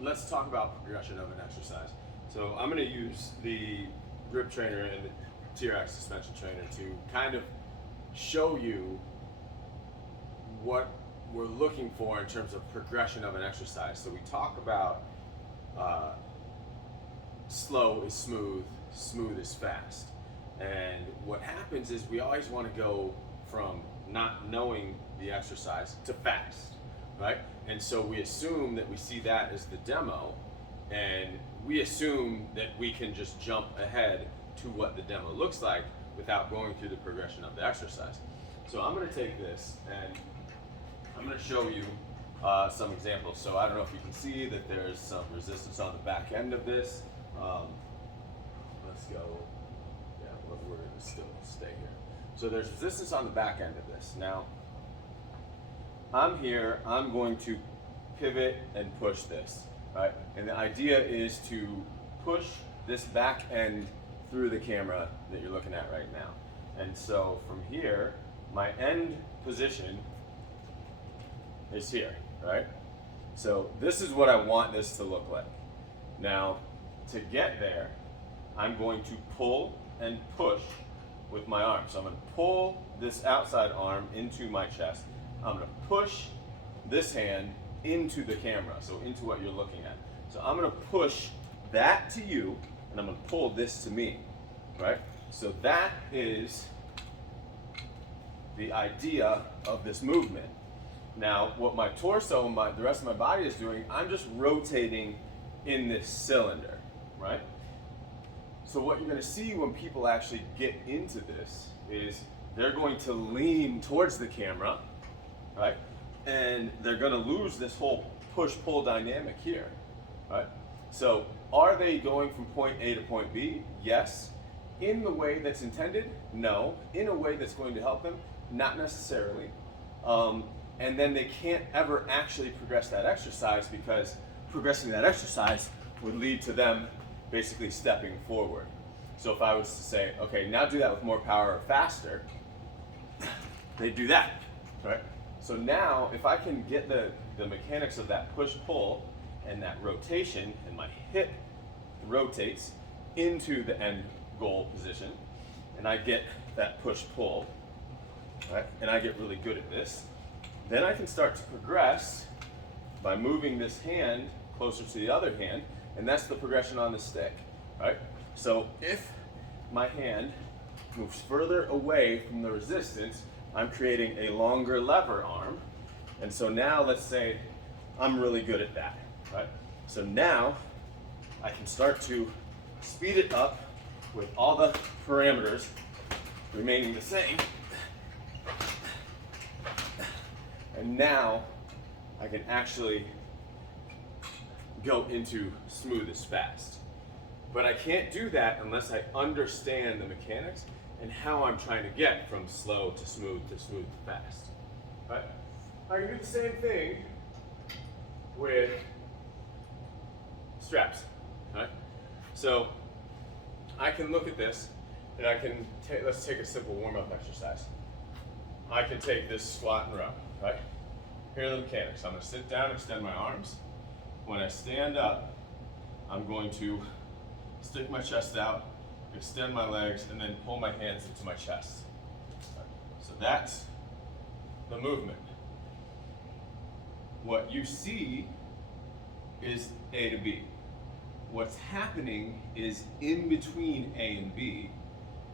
let's talk about progression of an exercise. So I'm going to use the Rip Trainer and the TRX suspension trainer to kind of show you what we're looking for in terms of progression of an exercise. So we talk about slow is smooth, smooth is fast. And what happens is we always want to go from not knowing the exercise to fast, right? And so we assume that we see that as the demo, and we assume that we can just jump ahead to what the demo looks like without going through the progression of the exercise. So I'm going to take this and I'm going to show you some examples. So I don't know if you can see that there's some resistance on the back end of this. Let's go, yeah, we're going to still stay here. So there's resistance on the back end of this. Now, I'm here, I'm going to pivot and push this, right? And the idea is to push this back end through the camera that you're looking at right now. And so from here, my end position is here, right? So this is what I want this to look like. Now, to get there, I'm going to pull and push with my arm. So I'm going to pull this outside arm into my chest. I'm going to push this hand into the camera, so into what you're looking at. So I'm going to push that to you, and I'm going to pull this to me, right? So that is the idea of this movement. Now, what my torso and the rest of my body is doing, I'm just rotating in this cylinder, right? So what you're going to see when people actually get into this is they're going to lean towards the camera, right? And they're going to lose this whole push-pull dynamic here, right? So are they going from point A to point B? Yes. In the way that's intended? No. In a way that's going to help them? Not necessarily. And then they can't ever actually progress that exercise because progressing that exercise would lead to them basically stepping forward. So if I was to say, okay, now do that with more power or faster, they do that, right? So now, if I can get the mechanics of that push-pull and that rotation, and my hip rotates into the end goal position, and I get that push-pull, right? And I get really good at this, then I can start to progress by moving this hand closer to the other hand, and that's the progression on the stick, right? So if my hand moves further away from the resistance, I'm creating a longer lever arm. And so now let's say I'm really good at that, right? So now I can start to speed it up with all the parameters remaining the same. And now I can actually go into smooth as fast. But I can't do that unless I understand the mechanics and how I'm trying to get from slow to smooth to fast. Right? I can do the same thing with straps. Right? So I can look at this and I can let's take a simple warm-up exercise. I can take this squat and row, right? Here are the mechanics. I'm going to sit down, extend my arms. When I stand up, I'm going to stick my chest out, extend my legs, and then pull my hands into my chest. So that's the movement. What you see is A to B. What's happening is in between A and B.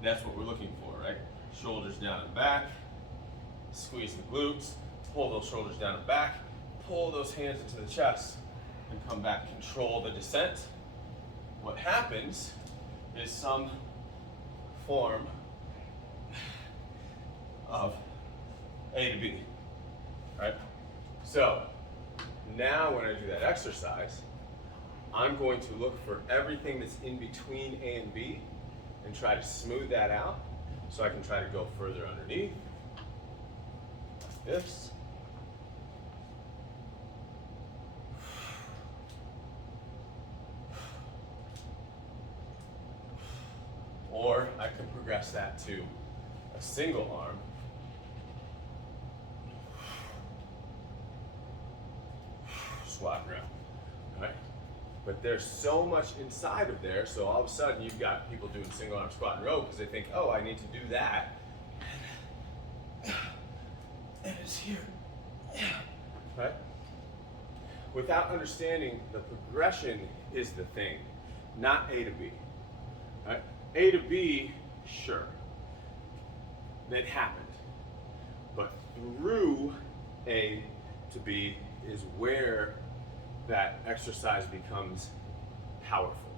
That's what we're looking for, right? Shoulders down and back, squeeze the glutes, pull those shoulders down and back, pull those hands into the chest, and come back, control the descent. What happens is some form of A to B, right? So now when I do that exercise, I'm going to look for everything that's in between A and B and try to smooth that out so I can try to go further underneath, like this. Or I can progress that to a single arm. Squat and row, right? But there's so much inside of there, so all of a sudden you've got people doing single arm squat and row because they think, oh, I need to do that. And it's here. Right? Without understanding the progression is the thing, not A to B. Right? A to B, sure, that happened. But through A to B is where that exercise becomes powerful.